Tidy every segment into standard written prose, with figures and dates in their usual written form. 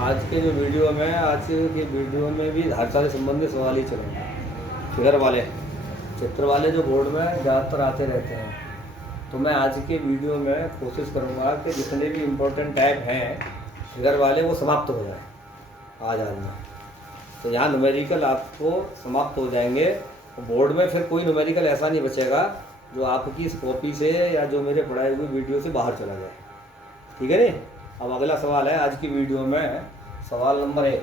आज के जो वीडियो में आज के वीडियो में भी धारता से संबंधित सवाल ही चलेंगे। फिगर वाले चित्र वाले जो बोर्ड में ज़्यादातर आते रहते हैं, तो मैं आज के वीडियो में कोशिश करूँगा कि जितने भी इम्पोर्टेंट टाइप हैं फिगर वाले वो समाप्त हो जाए आज में। तो यहाँ न्यूमेरिकल आपको समाप्त हो जाएंगे। बोर्ड में फिर कोई न्यूमेरिकल ऐसा नहीं बचेगा जो आपकी इस कॉपी से या जो मेरे पढ़ाई हुई वीडियो से बाहर चला जाए। ठीक है नी। अब अगला सवाल है आज की वीडियो में, सवाल नंबर 1।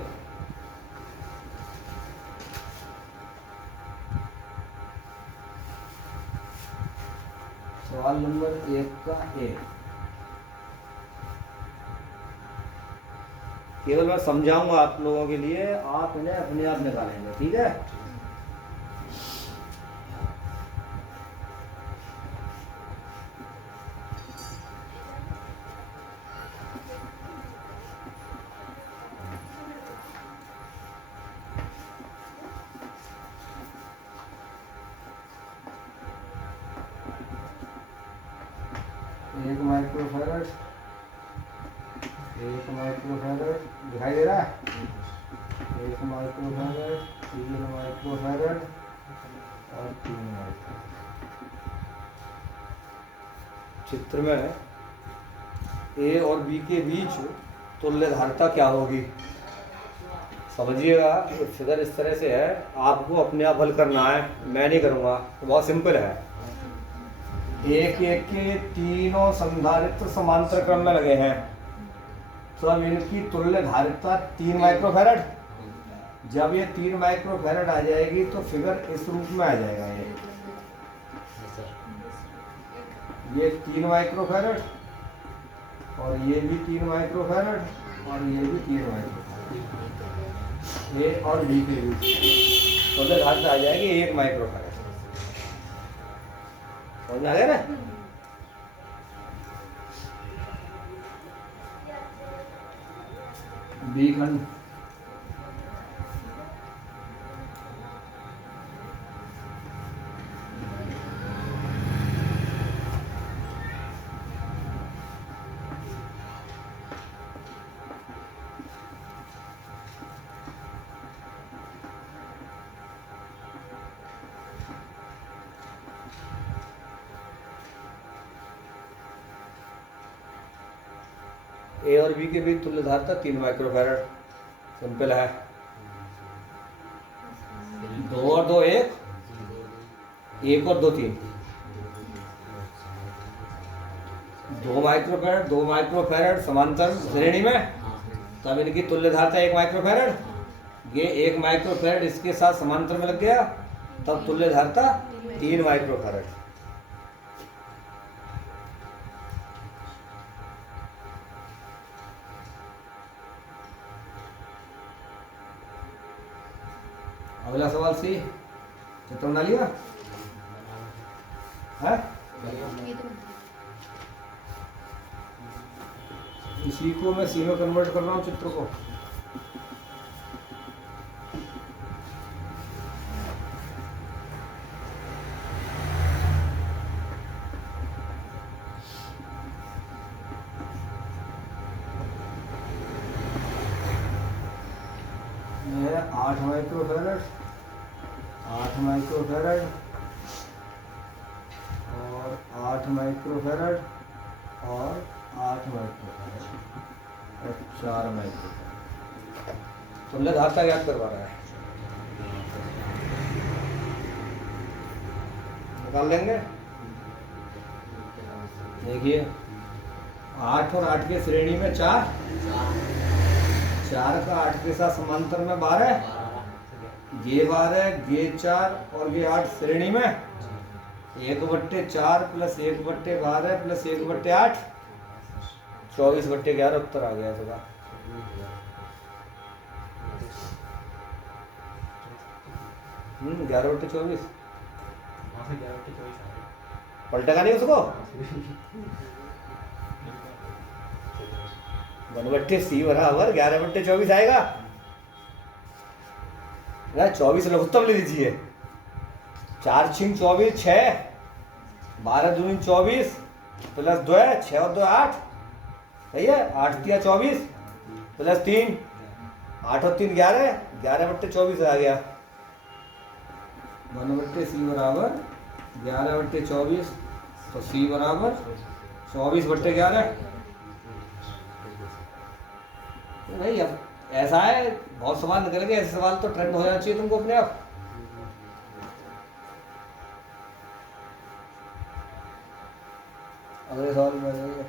सवाल नंबर 1 का ए। केवल मैं समझाऊंगा आप लोगों के लिए, आप इन्हें अपने आप निकालेंगे। ठीक है। एक माइक्रोफैरड दिखाई दे रहा है। 1 माइक्रोफैरड, 3 माइक्रोफैरड और 3 माइक्रोफैरड। चित्र में ए और बी के बीच तुल्य धारिता क्या होगी समझिएगा। फिगर इस तरह से है, आपको अपने आप हल करना है, मैं नहीं करूँगा। तो बहुत सिंपल है। एक एक के तीनों संधारित्र समांतर क्रम में लगे हैं, तो अब इनकी तुल्य धारिता 3 माइक्रोफैरड। जब ये 3 माइक्रोफैरड आ जाएगी तो फिगर इस रूप में आ जाएगा। ये 3 माइक्रोफैरड और ये भी 3 माइक्रोफैरड और ये भी 3 माइक्रोफैरड। ए और बी के बीच तुल्य धारिता आ जाएगी 1 माइक्रोफैरड। समझ में आ गया ना। बी खंड ए और बी के बीच तुल्य धारिता 3 माइक्रोफैरड। सिंपल है। 2 और 2 1, 1 और 2 3। 2 माइक्रोफैरड 2 माइक्रोफैरड समांतर श्रेणी में, तब इनकी तुल्य धारिता 1 माइक्रोफैरड। ये 1 माइक्रोफैरड इसके साथ समांतर में लग गया, तब तुल्य धारिता 3 माइक्रोफैरड। अगला सवाल सी। चित्र बना लिया है। इसी को मैं सी में कन्वर्ट कर रहा हूँ चित्र को। यह 8 माइक्रोफैरड, 8 माइक्रोफैरड और 8 माइक्रोफैरड और 8 माइक्रोफैरड और 4 माइक्रोफैरड। तुल्य धारिता याद करवा रहा है, निकाल लेंगे। देखिए 8 और 8 के श्रेणी में 4 का 8 के साथ समांतर में 12, ये 12 ये 4 और ये 8 श्रेणी में 1/4 प्लस 1/12 प्लस 1/8, 24/11 उत्तर आ गया होगा। हम्म, 11/24 पलटेगा नहीं उसको। 1/c बराबर 11/24 आएगा। 24 लघुत्तम ले लीजिए। 4 6 24 6, 12 दूनी 24 प्लस 2 6 और 2 8, सही है। 8 3 24 प्लस 3 8 और 3 11, 11/24 आ गया। 1/c बराबर 11/24, तो c बराबर 24/11। भाई अब ऐसा है, बहुत सवाल निकल गए, ऐसे सवाल तो ट्रेंड हो जाना चाहिए तुमको अपने आप। अगले सवाल में जाइए।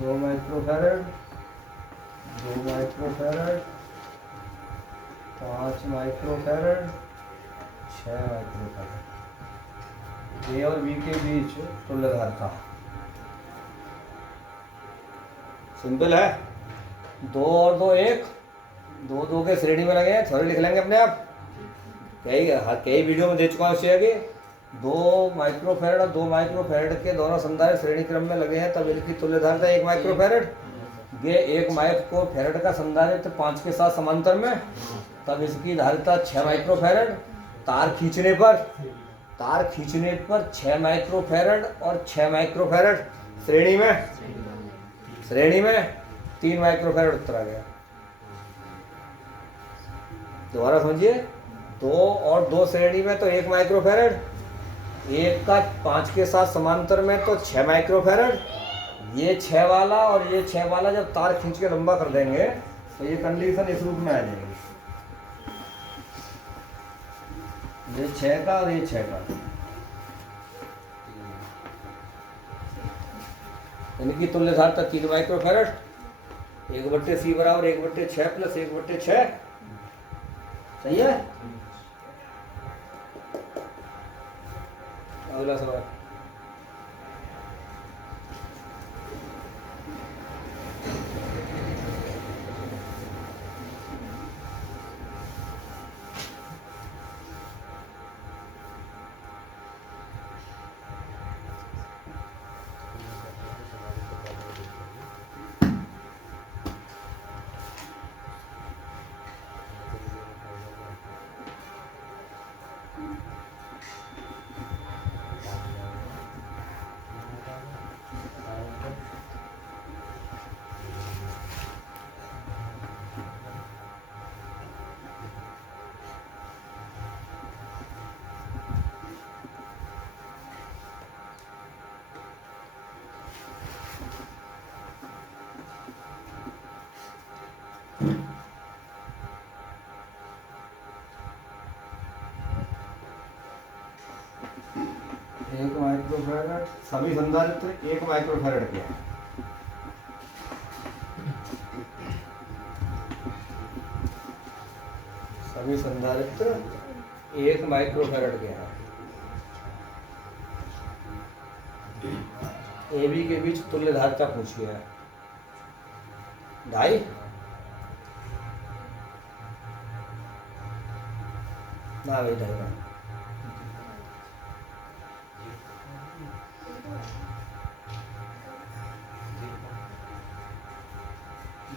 दो माइक्रोफैरड, 2 माइक्रोफैरड, 5 माइक्रोफैरड, 6 माइक्रोफैरड। ए और बी के बीच तुल्यधारता। सिंपल है, 2 और 2 1, 2 2 के श्रेणी में लगे हैं, थोड़े लिख लेंगे अपने आप। कई वीडियो में दे चुका हूँ इससे आगे। 2 माइक्रोफैरड और 2 माइक्रोफैरड के दोनों संधारित्र श्रेणी क्रम में लगे हैं, तब इनकी तुल्यधारता 1 माइक्रोफैरड। ये 1 माइक्रोफैरड का संधारित्र 5 के साथ समांतर में, तब इसकी धारिता 6 माइक्रोफैरड। तार खींचने पर 6 माइक्रोफैरड और 6 माइक्रोफैरड श्रेणी में 3 माइक्रोफैरड उत्तर आ गया। दोबारा समझिए, 2 और 2 श्रेणी में तो 1 माइक्रोफैरड, 1 का 5 के साथ समांतर में तो 6 माइक्रोफैरड। ये 6 वाला और ये 6 वाला जब तार खींच के लंबा कर देंगे तो ये कंडीशन इस रूप में आ जाएगी, ये 6 का और ये 6 का। इनकी तुल्यधारता 3 माइक्रोफैरड। 1/c बराबर 1/6 प्लस 1/6। सही है। अगला सवाल। एक माइक्रोफैरड, सभी संधारित्र 1 माइक्रोफैरड के हैं। सभी संधारित्र 1 माइक्रोफैरड के हैं। ए बी के बीच तुल्यधारता पूछी है। 2.5 ना भाई 2.5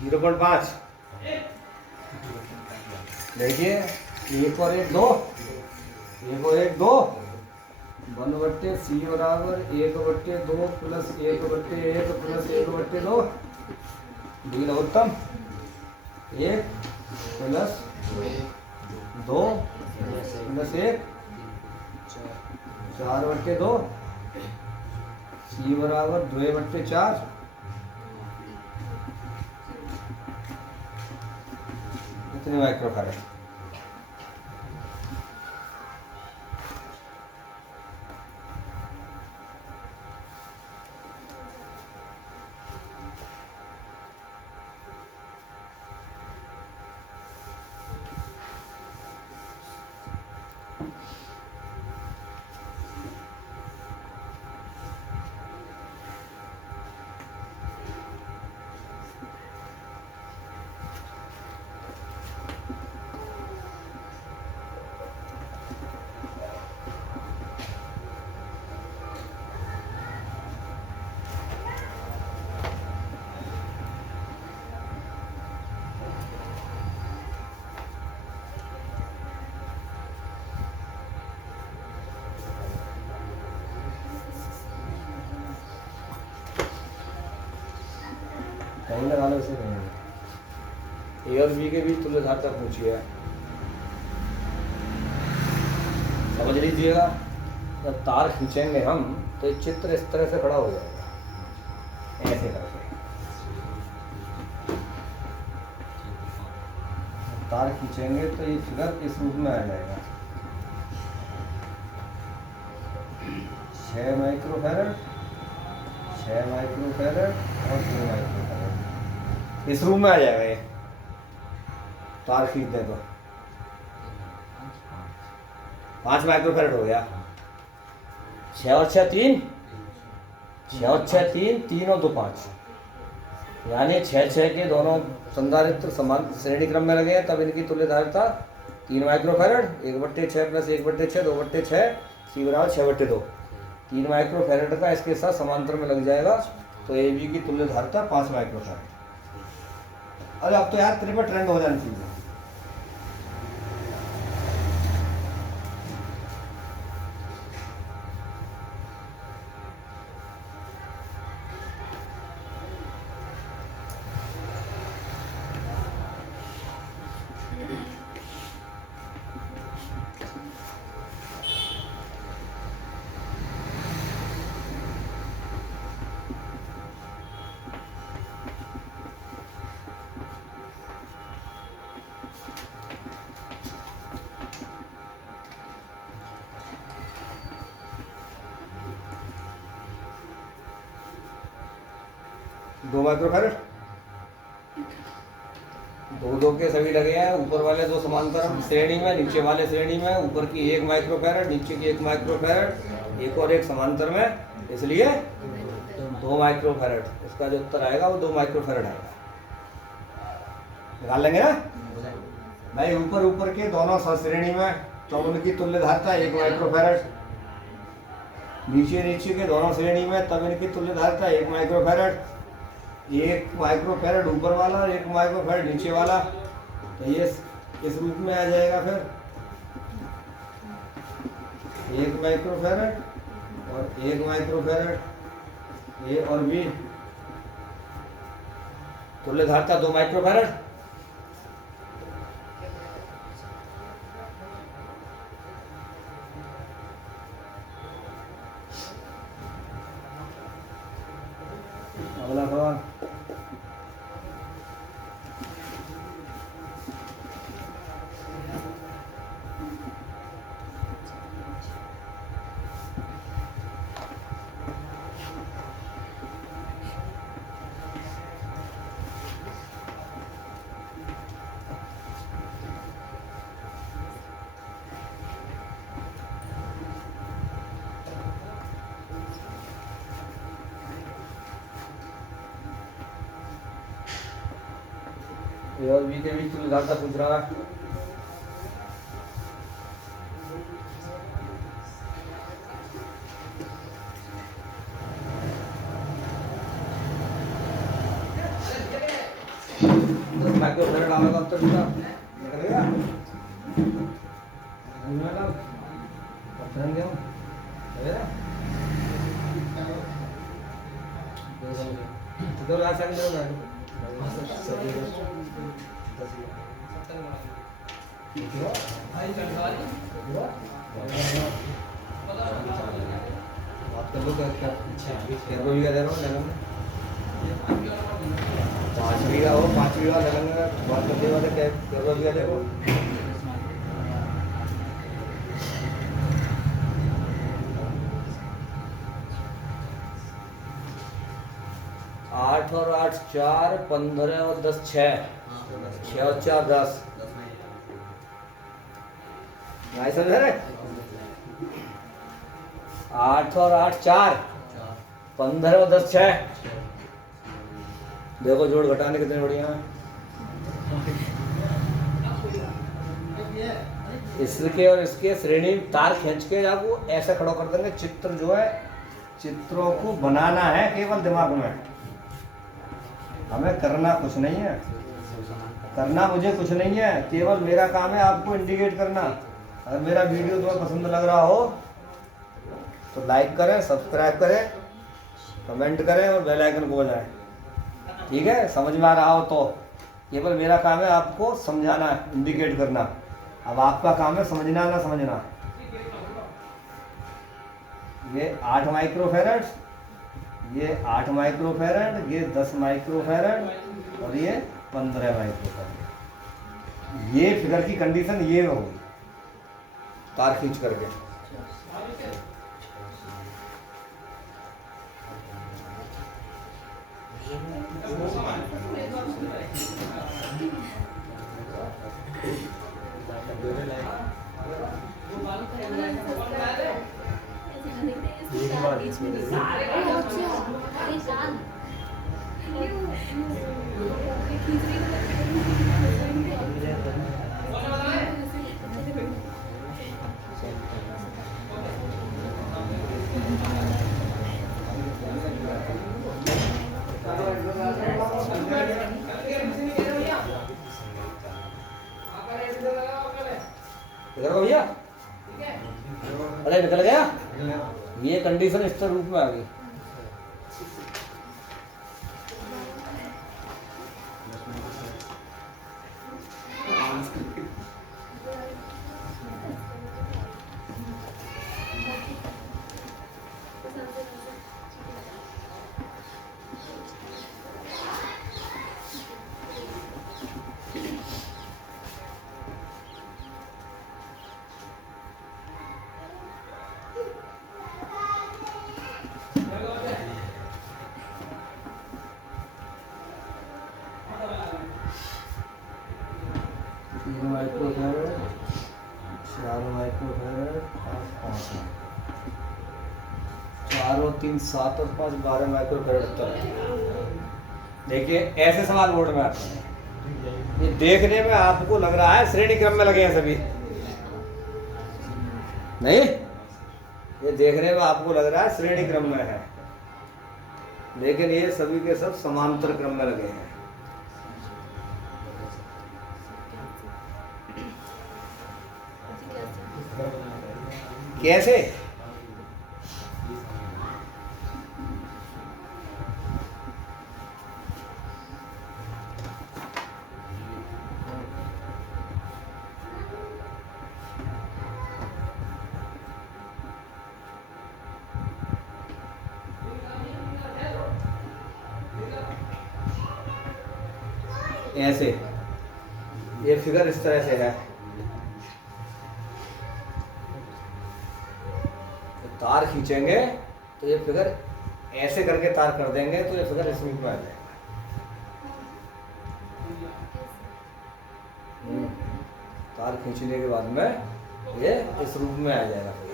0.5। देखिए 1 और 1 2, 1 और 1 2। 1/c बराबर 1/2 प्लस 1/1 प्लस 1/2। डी लघुत्तम 1 प्लस 2 प्लस 1 4/2। c बराबर 2/4। कितने माइक्रोफैरड? कहीं लगा लो इसे, कहीं ए और बी के बीच तुल्य धारता पूछिए, समझ लीजिएगा। जब तार खींचेंगे हम तो ये चित्र इस तरह से खड़ा हो जाएगा, ऐसे करके तार खींचेंगे तो ये फिगर इस रूप में आ जाएगा। 6 माइक्रोफैरड, 6 माइक्रोफैरड और 2 माइक्रोफैरड इस रूप में आ जाएगा ये तार खींच दें तो। 5 माइक्रोफैरड हो गया। 6 और 6 3, 6 और 6 3, 3 और 2 5, यानी 6 के दोनों संधारित्र समान श्रेणी क्रम में लगे हैं, तब इनकी तुल्य धारिता 3 माइक्रोफैरड, 1/6 प्लस 1/6 2/6 सी बराबर 6/2। 3 माइक्रोफैरड का इसके साथ समांतर में लग जाएगा, तो ए बी की तुल्य धारिता 5 माइक्रोफैरड। अरे अब तो यार तेरे पर ट्रेंड हो जानी चाहिए। दो माइक्रोफैरड, दो के सभी लगे हैं। ऊपर वाले 2 समांतर श्रेणी में, नीचे वाले श्रेणी में। ऊपर की 1 माइक्रोफैरड, नीचे की 1 माइक्रोफैरड, एक और एक समांतर में, इसलिए 2 माइक्रोफैरड। इसका जो उत्तर आएगा वो 2 माइक्रोफैरड आएगा। निकाल लेंगे ना भाई। ऊपर के दोनों श्रेणी में तो उनकी तुल्य धारिता 1 माइक्रोफैरड, नीचे के दोनों श्रेणी में तब इनकी तुल्य धारिता 1 माइक्रोफैरड। 1 माइक्रोफैरड ऊपर वाला और 1 माइक्रोफैरड नीचे वाला, तो ये इस रूप में आ जाएगा। फिर 1 माइक्रोफैरड और 1 माइक्रोफैरड, ए और बी तुल्य धारिता 2 माइक्रोफैरड। अगला सवाल। ए और बी के बीच तुल्य धारिता पूछ रहा है। माइक्रोफैरड आने का उत्तर दिया निकलेगा। बात कर लो क्या बीघा दे रहा हूँ लगन में। 5 बीघा हो, 5 बीघा लगन में बात करते वाले क्या बीघा देखो। 8 और 8 4, 15 और 10 6, 6 और 4 10। नहीं समझ रहे? 8 और 8 4, 15 और 10 6। देखो जोड़ घटाने कितने बढ़िया है। इसके और इसके श्रेणी तार खींच के आपको ऐसा खड़ा कर देंगे। चित्र जो है, चित्रों को बनाना है केवल दिमाग में, हमें करना कुछ नहीं है। करना मुझे कुछ नहीं है, केवल मेरा काम है आपको इंडिकेट करना। अगर मेरा वीडियो तुम्हें पसंद लग रहा हो तो लाइक करें, सब्सक्राइब करें, कमेंट करें और बेल आइकन को बजाएं। ठीक है, समझ में आ रहा हो तो केवल मेरा काम है आपको समझाना, इंडिकेट करना। अब आपका काम है समझना ना समझना। ये 8 माइक्रोफैरड, ये 8 माइक्रोफैरड, ये 10 माइक्रोफैरड और ये 15 माइक्रोफैरड। ये फिगर की कंडीशन ये होगी तार खींच करके। इधर को भैया, अरे निकल गया। ये कंडीशन इस रूप में आ गई। माइक्रोफैरड, 4 माइक्रोफैरड, 4 और 3 7 और 5 12 माइक्रोफैरड तक। देखिए ऐसे सवाल बोर्ड में आते हैं। ये देखने में आपको लग रहा है श्रेणी क्रम में लगे हैं सभी, नहीं? ये देखने में आपको लग रहा है श्रेणी क्रम में है, लेकिन ये सभी के सब समांतर क्रम में लगे हैं। कैसे? ऐसे ये फिगर इस तरह से है। तार खींचेंगे तो ये फिगर ऐसे करके तार कर देंगे तो ये फिगर इस रूप में आ जाएगा। तार खींचने के बाद में ये इस रूप में आ जाएगा। फिर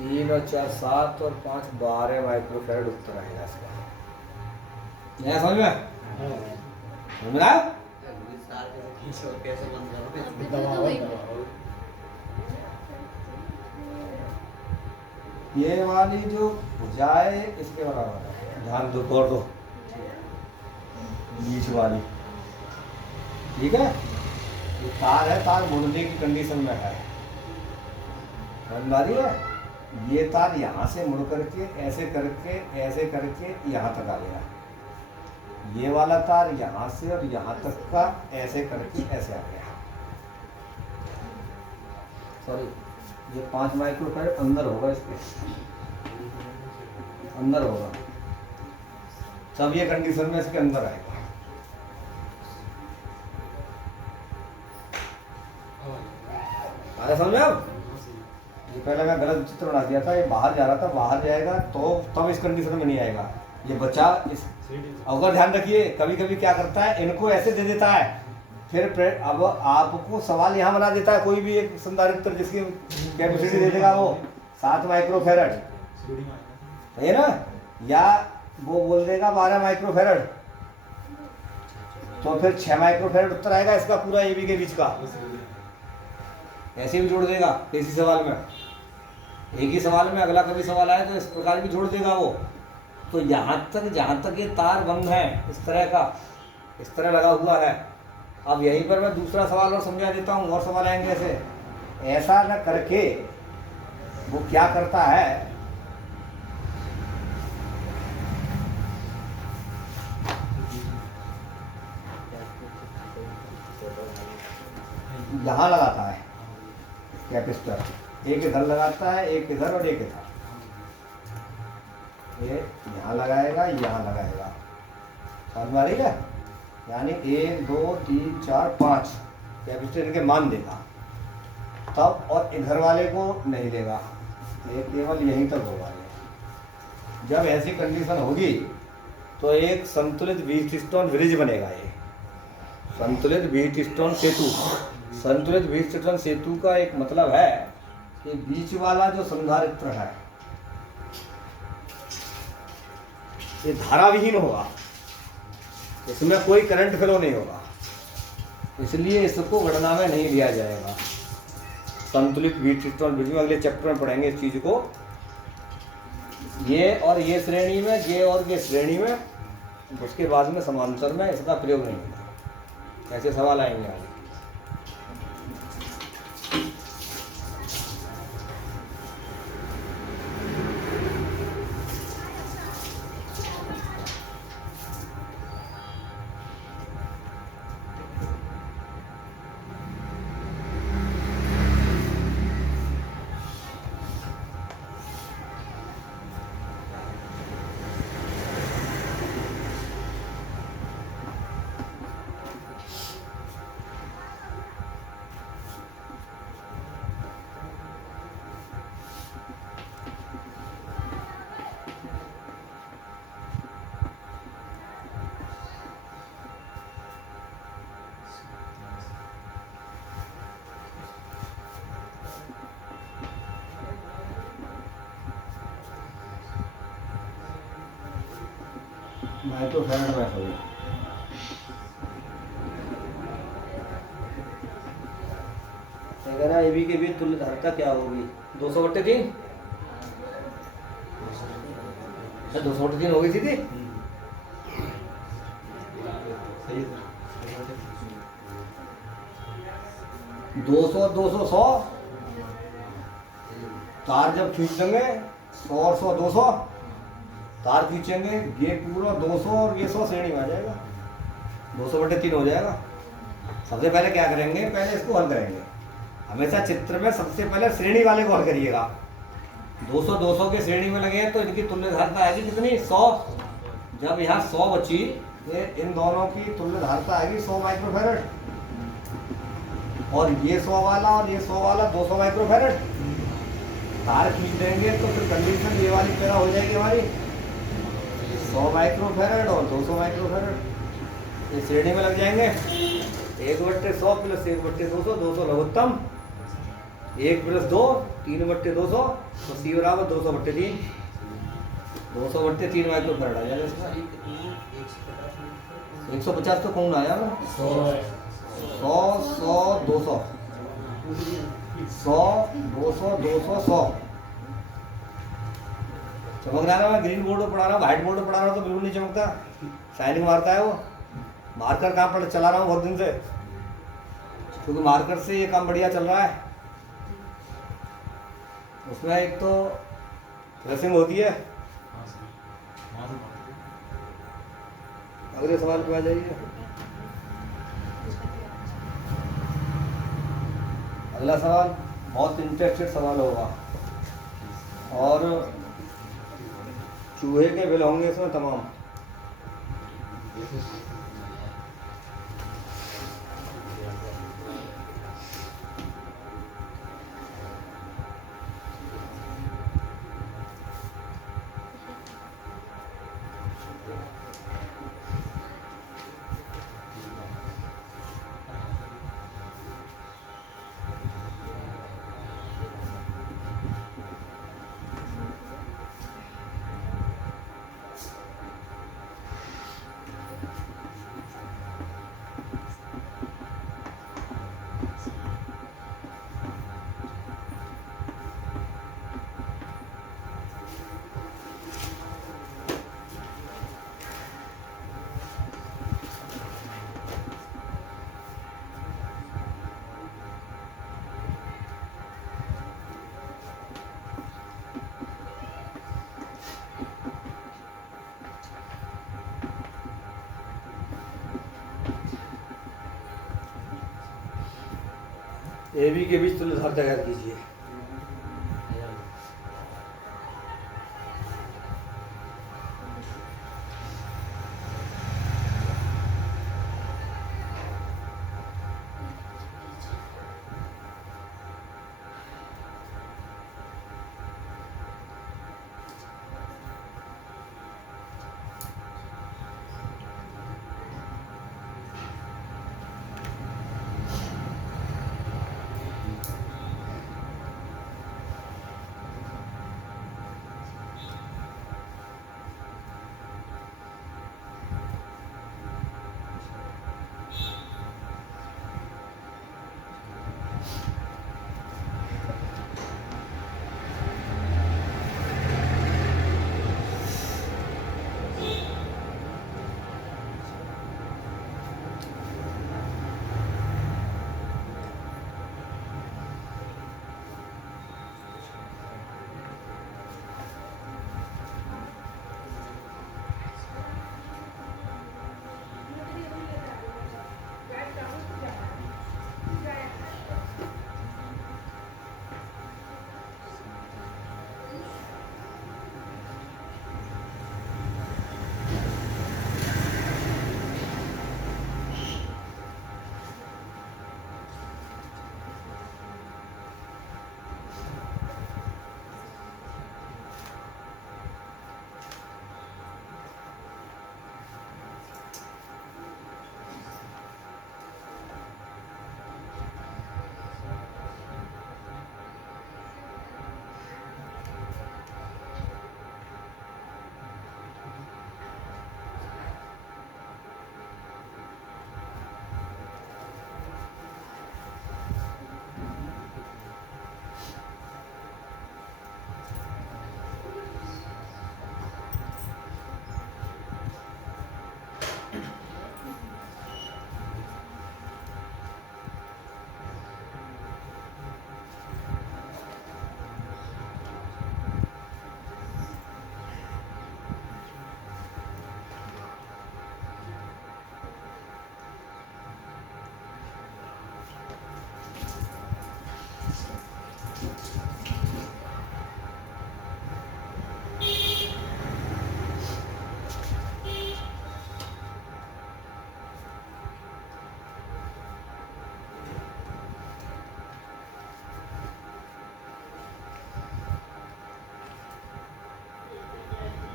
3 और 4 7 और 5 12 माइक्रोफैरड उत्तर आएगा इसका। यह समझ में? समझ रहा है? ये वाली जो भुजाएं इसके बराबर है, ध्यान दो, गौर दो, बीच वाली, ठीक है? ये तार है, तार मुड़ने की कंडीशन में है, समझ में आ रही है? ये तार यहाँ से मुड़ करके ऐसे करके यहाँ तक आ गया। ये वाला तार यहाँ से और यहाँ तक का ऐसे करके ऐसे आ गया। सॉरी, ये 5 माइक्रोफैरड अंदर होगा, इसके अंदर होगा, सब ये कंडीशन में इसके अंदर आएगा। आगे समझ में? अब ये पहले मैं गलत चित्र बना दिया था, ये बाहर जा रहा था, बाहर जाएगा तो तब इस कंडीशन में नहीं आएगा। ये बच्चा इस अगर ध्यान रखिए, कभी कभी क्या करता है, इनको ऐसे दे देता है, फिर अब आपको सवाल यहाँ बना देता है कोई भी एक संधारित्र जिसकी कैपेसिटी दे देगा वो 7 माइक्रोफैरड है ना, या वो बोल देगा 12 माइक्रोफैरड, तो फिर 6 माइक्रोफैरड उत्तर आएगा इसका पूरा एबी के बीच का। ऐसे भी जोड़ देगा इसी सवाल में, एक ही सवाल में अगला कभी सवाल आए तो इस प्रकार भी जोड़ देगा वो। तो यहाँ तक ये तार बंद है, इस तरह का, इस तरह लगा हुआ है। अब यहीं पर मैं दूसरा सवाल और समझा देता हूँ, और सवाल आएंगे ऐसे। ऐसा न करके वो क्या करता है, यहाँ लगाता है कैपेसिटर, एक इधर लगाता है, एक इधर और एक इधर। ये यहाँ लगाएगा, यहाँ लगाएगा, समझ में आ रही है? यानी 1 2 3 4 5 कैपेसिटर इनके मान देगा तब, और इधर वाले को नहीं देगा, ये केवल यहीं तक होगा। ये जब ऐसी कंडीशन होगी तो एक संतुलित व्हीटस्टोन ब्रिज बनेगा। ये संतुलित व्हीटस्टोन सेतु, संतुलित व्हीटस्टोन सेतु का एक मतलब है कि बीच वाला जो संधारित्र है ये धाराविहीन होगा, इसमें कोई करंट फ्लो नहीं होगा, इसलिए इसको गणना में नहीं लिया जाएगा। संतुलित व्हीटस्टोन ब्रिज में अगले चैप्टर में पढ़ेंगे इस चीज को। ये और ये श्रेणी में, ये और ये श्रेणी में, उसके बाद में समांतर में इसका प्रयोग नहीं होगा। ऐसे सवाल आएंगे आगे। मैं तो फैन में सभी ए बी के बीच तुल्य धारिता क्या होगी? 200/3। अच्छा 200/3 हो गई थी 200 200 100 तार जब खींच देंगे 100 और 100 200 तार खींचेंगे, ये पूरा 200 और ये 100 श्रेणी में आ जाएगा, 200/3 हो जाएगा। सबसे पहले क्या करेंगे, पहले इसको हल करेंगे। हमेशा चित्र में सबसे पहले श्रेणी वाले को हल करिएगा। 200 200 के श्रेणी में लगे तो इनकी तुल्य धारिता आएगी कितनी? 100। जब यहाँ 100 बची, इन दोनों की तुल्य धारिता आएगी 100 माइक्रोफैरड, और ये 100 वाला और ये 100 वाला 200 माइक्रोफैरड। तार खींच देंगे तो फिर कंडीशन ये वाली पैदा हो जाएगी हमारी, 100 माइक्रोफैरड और 200 माइक्रोफैरड। ये श्रेणी में लग जाएंगे। 1/100 प्लस 1/200, 200 लघुत्तम, 1 + 2 3/200, तो C बराबर 200/3, 200/3 माइक्रोफैरड आ जाएगा इसका। 150 तो कौन आया ना, 100 100 200, 100 200 200 100। चमक रहा है ना? मैं ग्रीन बोर्ड पर पढ़ा रहा हूँ, व्हाइट बोर्ड पर पढ़ा रहा हूँ तो बिल्कुल नहीं चमकता, शाइनिंग मारता है वो। मार्कर कहाँ पर चला रहा हूँ बहुत दिन से, क्योंकि मार्कर से ये काम बढ़िया चल रहा है। उसमें एक तो प्रेसिंग होती है। अगले सवाल पे आ जाइए। अगला सवाल बहुत इंटरेस्टेड सवाल होगा, और चूहे के बिल होंगे इसमें तमाम। ए बी के बीच तुल्य धार तैयार कीजिए।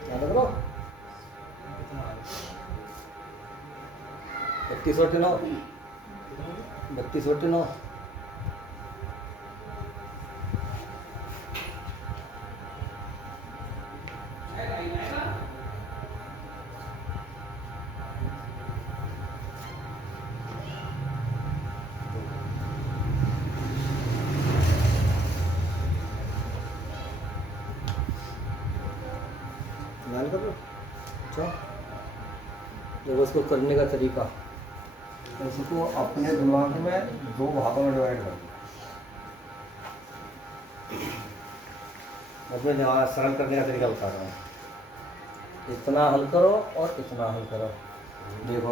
याद करो 32/9 32/9 ध्यान कर लो। अच्छा देखो इसको करने का तरीका, इसको अपने दिमाग में 2 भागों में डिवाइड कर दो। मैं जहाँ सरल करने का तरीका बता रहा हूँ। इतना हल करो और इतना हल करो। देखो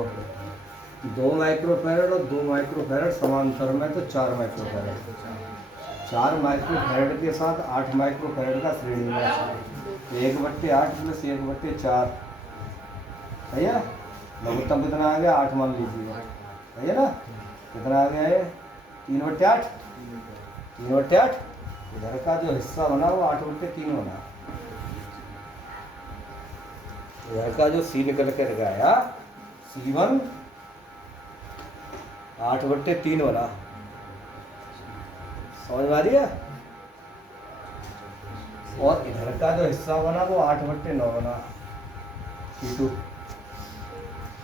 2 माइक्रोफैरड और 2 माइक्रोफैरड समांतर में तो 4 माइक्रोफैरड, 4 माइक्रोफैरड के साथ 8 माइक्रोफैरड का श्रेणी में 1/8 + 1/4 सही है। लघुत्तम कितना आ गया 8 मान लीजिए, सही है ना। कितना आ गया ये 3/8 3/8। इधर का जो हिस्सा बना वो 8/3 बना। इधर का जो सी निकल कर गया C1 8/3 बना। समझ में आ रही है। और इधर का जो हिस्सा बना वो 8/9 बना C2।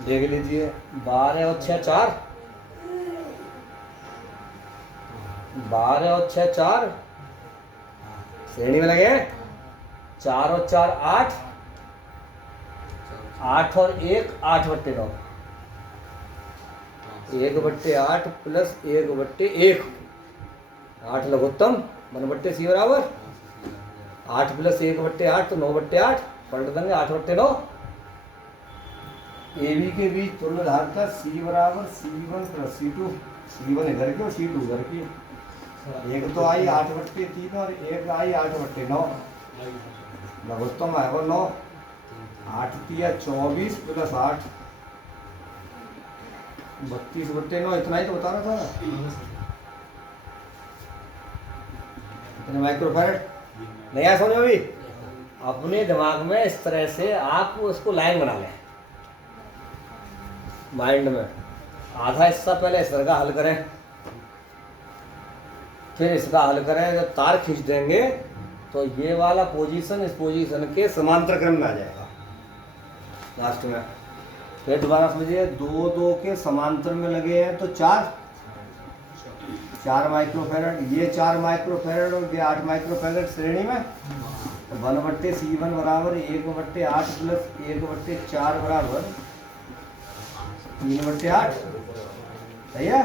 देख लीजिए 12 और 6 4, 12 और 6 4 श्रेणी में लगे। 4 और 4 8, 8 और 1 8/9, 1/8 + 1/1, 8 लघुत्तम 1/C बराबर 8 + 1/8 तो 9/8 पलट देंगे 8/9। ए बी के बीच तुल्य धार का C = C1 + C2, C1 इधर की और C2 इधर की। एक तो आई 8/3 और एक आई 8/9। लघुत्तम है वो 9। 8 तिया 24 प्लस 8 32/9। इतना ही तो बता रहा था। इतने माइक्रोफैरड नहीं आया समझ में अभी? अपने दिमाग में इस तरह से आप उसको लाइन बना लें माइंड में। आधा हिस्सा पहले इस तरह का हल करें, फिर इसका हल करें। जब तार खींच देंगे तो ये वाला पोजीशन इस पोजीशन के समांतर क्रम में आ जाएगा लास्ट में। फिर दोबारा समझिए, 2 2 के समांतर में लगे हैं तो 4 माइक्रोफैरड। ये 4 माइक्रोफैरड और ये 8 माइक्रोफैरड श्रेणी में। 1/C1 बराबर 1/8 प्लस 1/4 बराबर 3/8। सही है।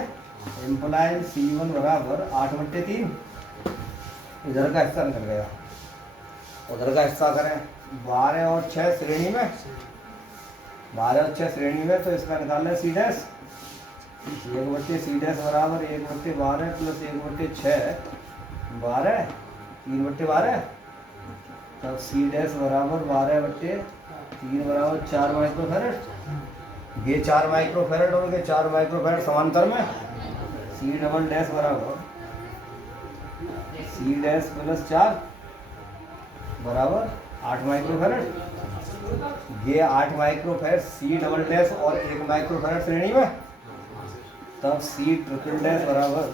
इम्प्लाइन C1 बराबर 8/3। इधर का हिस्सा निकल गया, उधर का हिस्सा करें। 12 और 6 श्रेणी में, 12 और 6 श्रेणी में, तो इसका निकालना है C डैश। 1/C डैश बराबर 1/12 प्लस 1/6 12 3/12। तब C डैश बराबर 12/3 बराबर 4 माइक्रोफैरड। ये 4 माइक्रोफैरड और ये 4 माइक्रोफैरड समांतर में। C डबल डैश बराबर C डैश प्लस 4 बराबर 8 माइक्रोफैरड। ये 8 माइक्रोफैरड C डबल डैश और 1 माइक्रोफैरड श्रेणी में। तब C ट्रिपल डैश बराबर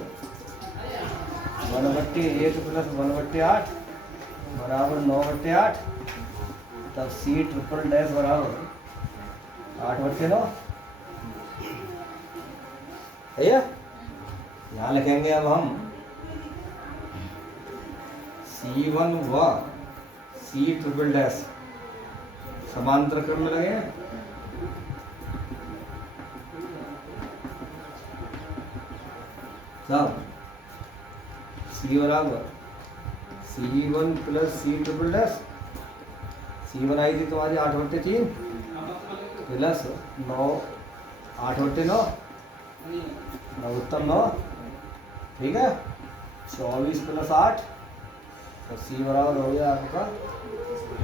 1/1 प्लस 1/8 बराबर 9/8। तब C ट्रिपल डैश बराबर 8/9। सही है। यहाँ लिखेंगे अब हम C1 व C ट्रिपल डैश समांतर क्रम में लगे हैं। तब C बराबर C1 plus C triple dash. C1 आई थी तुम्हारी 8/3 प्लस 9 8/9 लघुत्तम 9। ठीक है। 24 प्लस 8 तो C बराबर हो गया आपका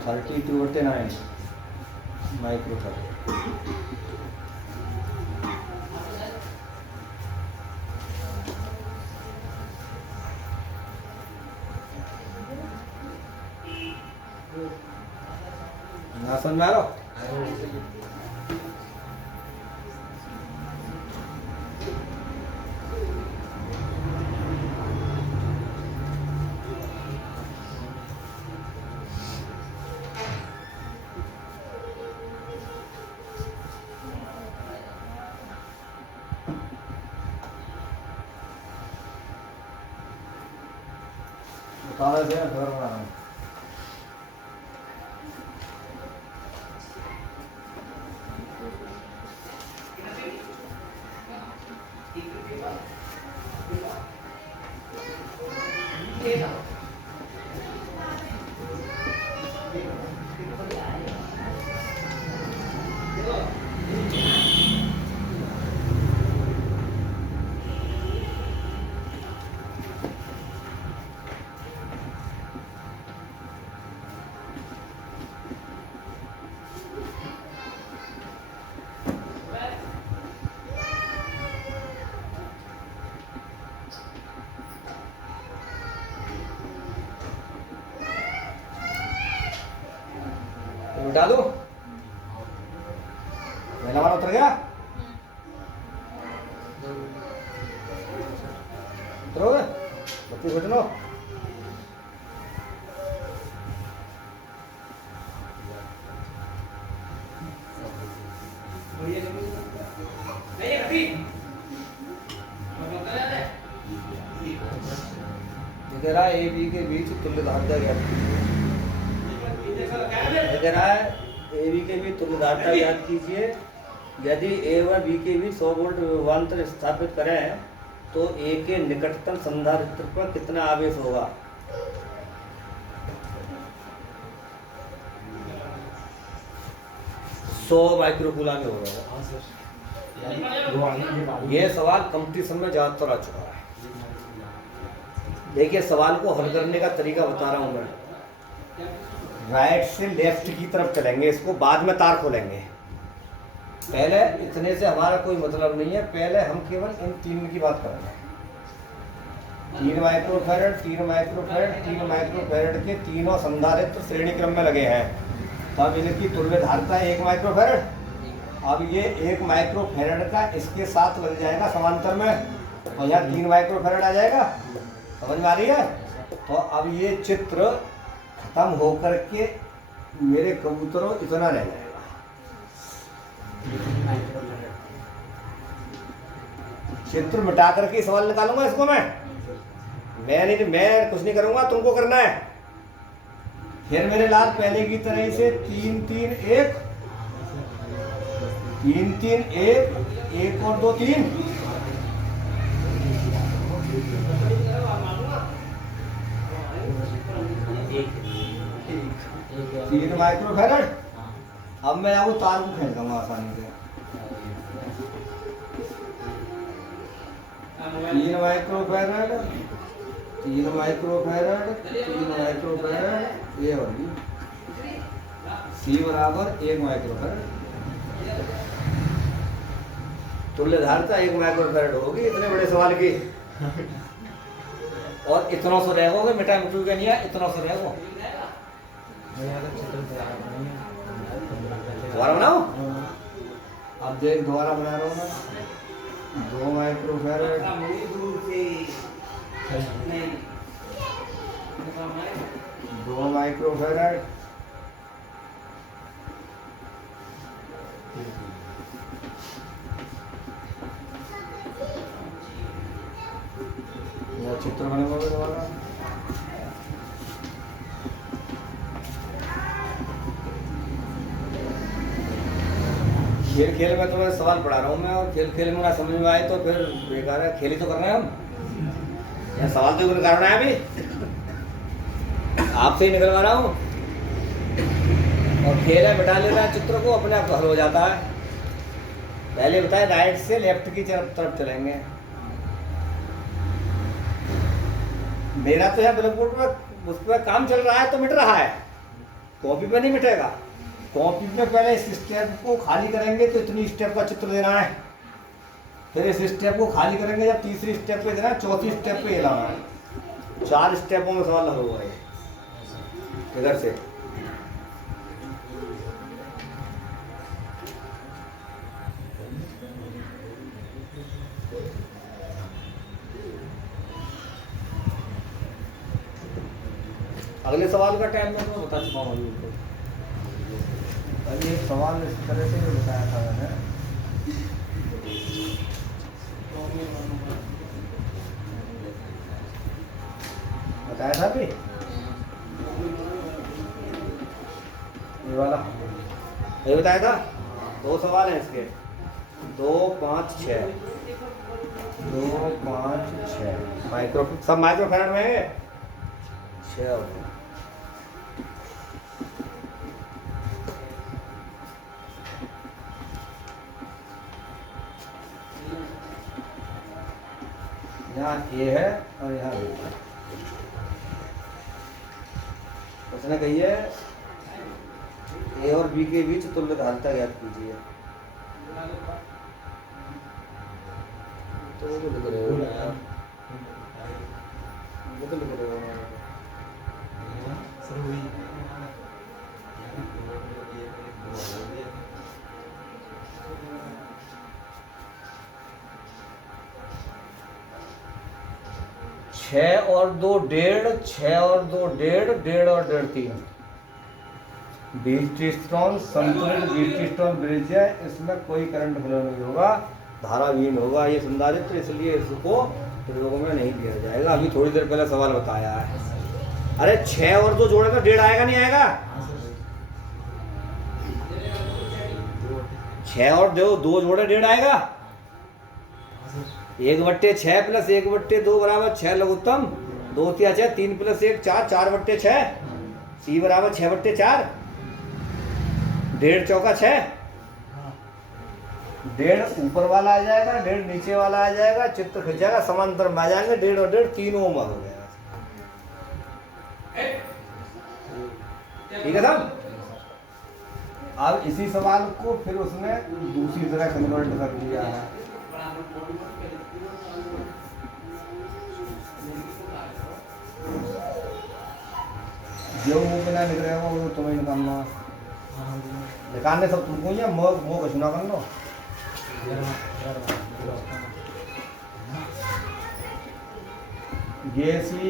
32/9 माइक्रोफैरड। ना समझ में आ रहा? बता रहे थे घर बना रहा हूँ। उठा दो। पहला वाला उतर गया। उतरोगे? बत्ती घुट लो। इधर ए बी के बीच तुल्यधार्यता ज्ञात कीजिए। इधर ए बी के बीच तुल्यधार्यता ज्ञात कीजिए। यदि ए व बी के बीच 100 वोल्ट विभवांतर स्थापित करें तो ए के निकटतम संधारित्र पर कितना आवेश होगा? सौ माइक्रोकूलम में होगा। ये सवाल कंपटीशन में ज्यादातर आ चुका है। देखिए सवाल को हल करने का तरीका बता रहा हूँ मैं। राइट से लेफ्ट की तरफ चलेंगे, इसको बाद में तार खोलेंगे। पहले इतने से हमारा कोई मतलब नहीं है, पहले हम केवल इन तीन की बात करेंगे। 3 माइक्रोफैरड, 3 माइक्रोफैरड, 3 माइक्रोफैरड के तीनों संधारित्र श्रेणी क्रम में लगे हैं। तब इनकी तुल्य धारिता 1 माइक्रोफैरड। अब ये 1 माइक्रोफैरड का इसके साथ लग जाएगा समांतर में, और यहाँ 3 माइक्रोफैरड आ जाएगा। समझ में आ रही है? तो अब ये चित्र खत्म होकर के मेरे कबूतरों इतना रह जाएगा। चित्र मिटा करके सवाल निकालूंगा इसको मैं कुछ नहीं करूंगा, तुमको करना है। फिर मेरे लाल पहले की तरह से 3 3 1 3 3 1 1 और 2 3 3 माइक्रोफैरड। अब मैं आपको तार को खींच दूंगा आसानी से। 3 माइक्रोफैरड, 3 माइक्रोफैरड, 3 माइक्रोफैरड, ये होगी C बराबर 1 माइक्रोफैरड। तुल्य धारिता 1 माइक्रोफैरड होगी इतने बड़े सवाल की। और इतना सो रहेगा, मिटा मिटू का नहीं है, इतना सो रहेगा। दोबारा बनाओ। अब देख दोबारा बना रहा हूँ मैं। 2 माइक्रोफैरड, 2 माइक्रोफैरड, 2 चित्र बनेगा दोबारा। खेल खेल में तुम्हें सवाल पढ़ा रहा हूँ मैं, और खेल खेल में ना समझ में आए तो फिर बेकार है। खेल ही तो करना है हम, या सवाल तो करना है। अभी आपसे ही निकलवा रहा हूँ, और खेल है मिटा लेना चित्र को, अपने आप हल हो जाता है। पहले बताए राइट से लेफ्ट की तरफ चलेंगे। मेरा तो यहाँ ब्लैक बोर्ड में उस पर काम चल रहा है तो मिट रहा है, कॉपी पे नहीं मिटेगा। कॉपी में पहले इस स्टेप को खाली करेंगे तो इतनी स्टेप का चित्र देना है, फिर इस स्टेप को खाली करेंगे जब तीसरी स्टेप पे देना है, चौथी स्टेप पे ये लाना है। 4 स्टेपों में सवाल हल होगा ये इधर से। अगले सवाल का टाइम मैं तो बता चुका हूँ अभी। ये सवाल इस तरह से बताया था मैंने। बताया था भी ये वाला, ये बताया था। 2 सवाल हैं इसके, 2 5 6, 2 5 6 माइक्रो, सब माइक्रोफैरड में है। 6 हो गए। यहाँ ए है और यहाँ बी है। उसने कही है ए और बी के बीच तुल्य धारिता ज्ञात कीजिए। तो वो लिख रहे हो यार, वो तो लिख रहे हो सर वही। छः और 2 1.5, 6 और 2 1.5, 1.5 और 1.5 3। व्हीटस्टोन संतुलित व्हीटस्टोन ब्रिज है, इसमें कोई करंट फ्लो नहीं होगा, धाराविहीन होगा ये संधारित्र, इसलिए इसको प्रयोग में नहीं लिया जाएगा। अभी थोड़ी देर पहले सवाल बताया है। अरे 6 और 2 जोड़े तो 1.5 आएगा नहीं आएगा? 6 और 2 जोड़े 1.5 आएगा। 1/6 प्लस 1/2 बराबर 6 लघुत्तम, 2 3 6, 3 प्लस 1 4, 4/6, C बराबर 6/4, 1.5 चौका 6, 1.5 ऊपर वाला आ जाएगा, 1.5 नीचे वाला आ जाएगा, चित्र खिंच जाएगा, समांतर में आ जाएंगे, 1.5 और 1.5 3 ओम हो जाएगा। ठीक है साहब। अब इसी सवाल को फिर उसने दूसरी तरह कन्वर्ट कर दिया है। जो मुंह पे ना लिख रहे हो वो तुम्हें निकालना, निकालने सब तुमको ही है, मुँह कुछ ना कर लो। ये सी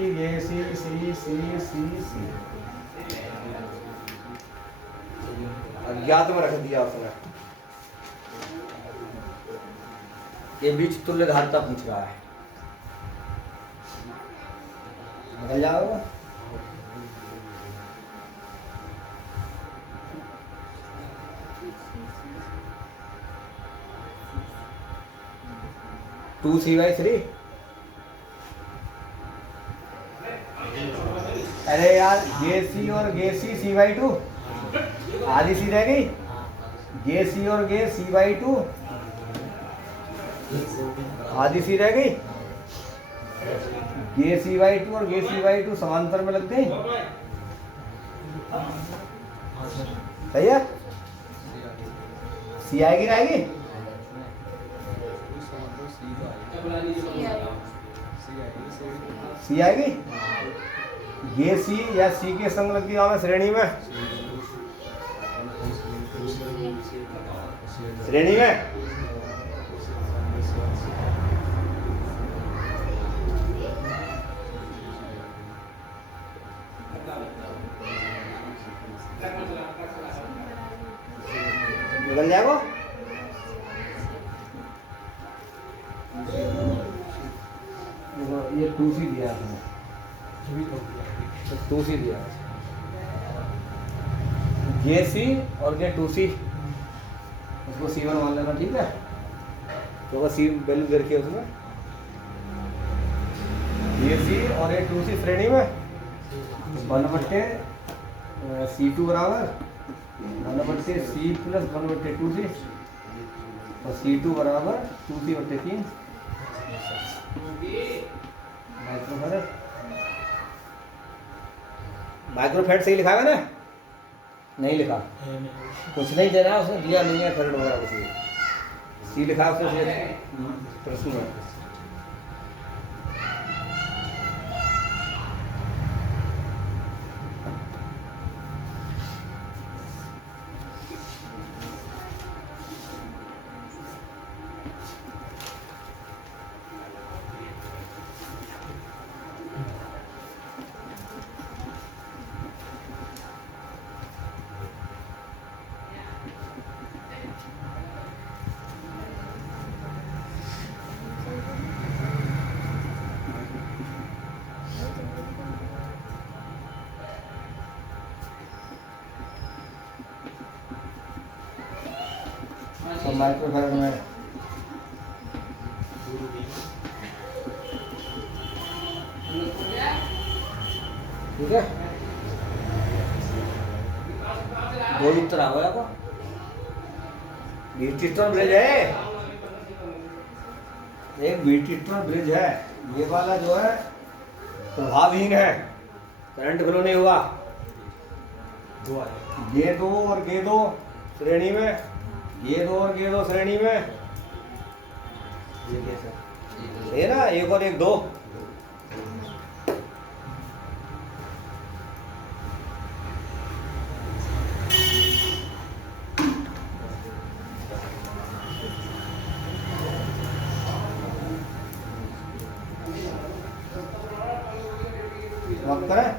सी सी सी सी अज्ञात में रख दिया उसने। ये बीच तुल्य धारता पूछ रहा है, निकल जाओगे। Two C by three. अरे यार गे सी और गे सी बाई टू, आधी सी रह गई। गे सी और गे सी बाई टू, आधी सी रह गई। गे सी बाई टू और गे सी बाई टू समांतर में लग गई, सही है। सी आएगी रहेगी, सी आएगी। ये सी या सी के संग लग गई हमें श्रेणी में, श्रेणी में। निकल जाएगा। ये टू सी दिया है, टू सी दिया है। ये सी और ये टू सी, उसको सी वन मान लेना, ठीक है। तो सी वैल्यू दे रखी है उसमें। ये सी और ये टू सी श्रेणी में, वन बट्टे सी टू बराबर वन बट्टे सी प्लस वन बट्टे टू सी, और सी टू बराबर टू सी बट्टे तीन। माइक्रोफेड सही लिखा है ना? नहीं लिखा, कुछ नहीं देना उसने, दिया नहीं है फेड वगैरह कुछ नहीं। सी लिखा उसने प्रश्न में। तो माइक्रोफेड में ठीक है, दो उत्तर आ गया। को ब्रिटिस्टन ब्रिज है, एक ब्रिटिस्टन ब्रिज है। ये वाला जो है प्रभावहीन है, करंट फ्लो नहीं हुआ। ये दो और ये दो श्रेणी में, ये दो और ये दो श्रेणी में, ये ना एक और एक दो। वक्त करें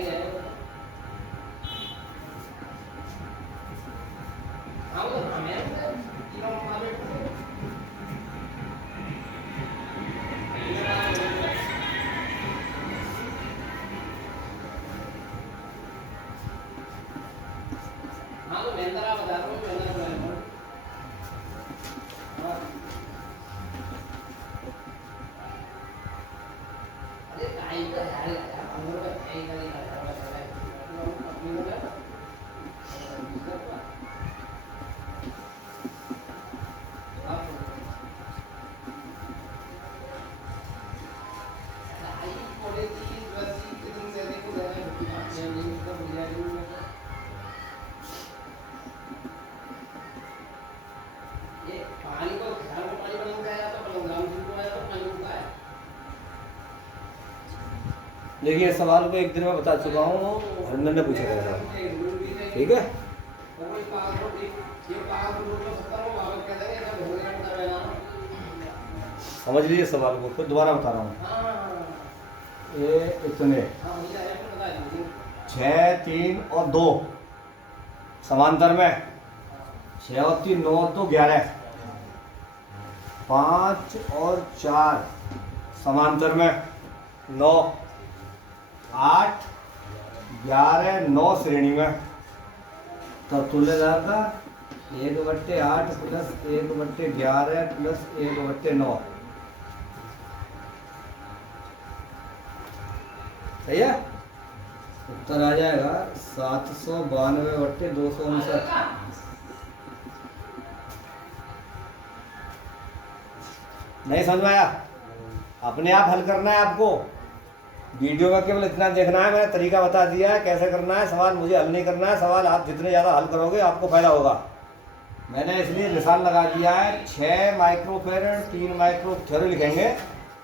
है हाँ तो महिंद्रा बता रहा हूँ, महिंद्रा बता रहा हूँ। अरे टाइम तो है यार, 15 रुपए है ही नहीं पानी को घर में पानी बना के आया तो पलंग को आया तो पानी उठता है। देखिए इस सवाल को एक दिन में बता चुका हूँ, हरिंदर ने पूछा था। ठीक है, समझ लीजिए सवाल को, फिर दोबारा बता रहा हूँ। ये इतने 6, 3 और 2 समांतर में, 6 और 3 9 और 2 11, 5 और 4 समांतर में 9, 8, 11, 9 श्रेणी में। तो तुल्यदार का 1/8 प्लस 1/11 प्लस 1/9। सही है, उत्तर आ जाएगा 792/259। नहीं समझ में आया? अपने आप हल करना है आपको, वीडियो में केवल इतना देखना है। मैंने तरीका बता दिया है कैसे करना है, सवाल मुझे हल नहीं करना है। सवाल आप जितने ज़्यादा हल करोगे आपको फायदा होगा। मैंने इसलिए निशान लगा दिया है 6 माइक्रोफेरेड 3 माइक्रो थ्योरी लिखेंगे।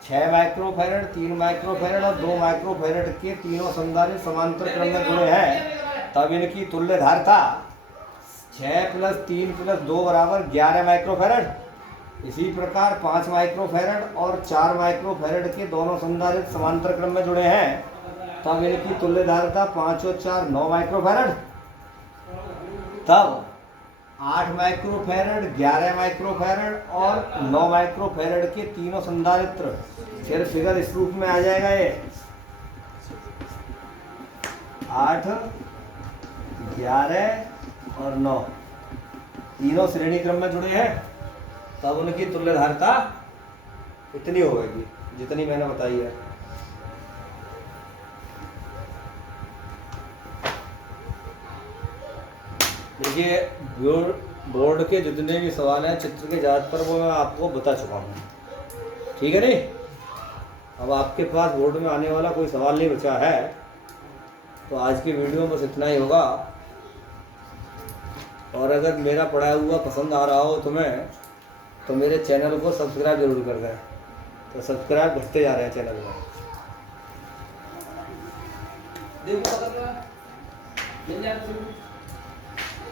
6 माइक्रोफेरेड 3 माइक्रोफेरेड और 2 माइक्रोफेरेड के तीनों संधारित्र समांतर क्रम में जुड़े हैं, तब इनकी तुल्य धारिता 6 + 3 + 2 = 11 माइक्रोफेरेड। इसी प्रकार 5 माइक्रोफेरेड और 4 माइक्रोफेरेड के दोनों संधारित्र समांतर क्रम में जुड़े हैं, तब इनकी तुल्य धारिता 5 और 4 9 माइक्रोफेरेड। तब 8 माइक्रोफेरेड 11 माइक्रोफेरेड और 9 माइक्रोफेरेड के तीनों संधारित्र, फिर फिगर इस रूप में आ जाएगा। ये 8, 11 और 9 तीनों श्रेणी क्रम में जुड़े हैं, तब उनकी तुल्य धारिता इतनी होगी जितनी मैंने बताई है। देखिए बोर्ड के जितने भी सवाल हैं चित्र के जात पर, वो मैं आपको बता चुका हूँ। ठीक है नहीं? अब आपके पास बोर्ड में आने वाला कोई सवाल नहीं बचा है, तो आज की वीडियो में बस इतना ही होगा। और अगर मेरा पढ़ाया हुआ पसंद आ रहा हो तुम्हें, तो मेरे चैनल को सब्सक्राइब जरूर कर दें। तो सब्सक्राइब घटते जा रहे हैं चैनल में। देखो मिल जाए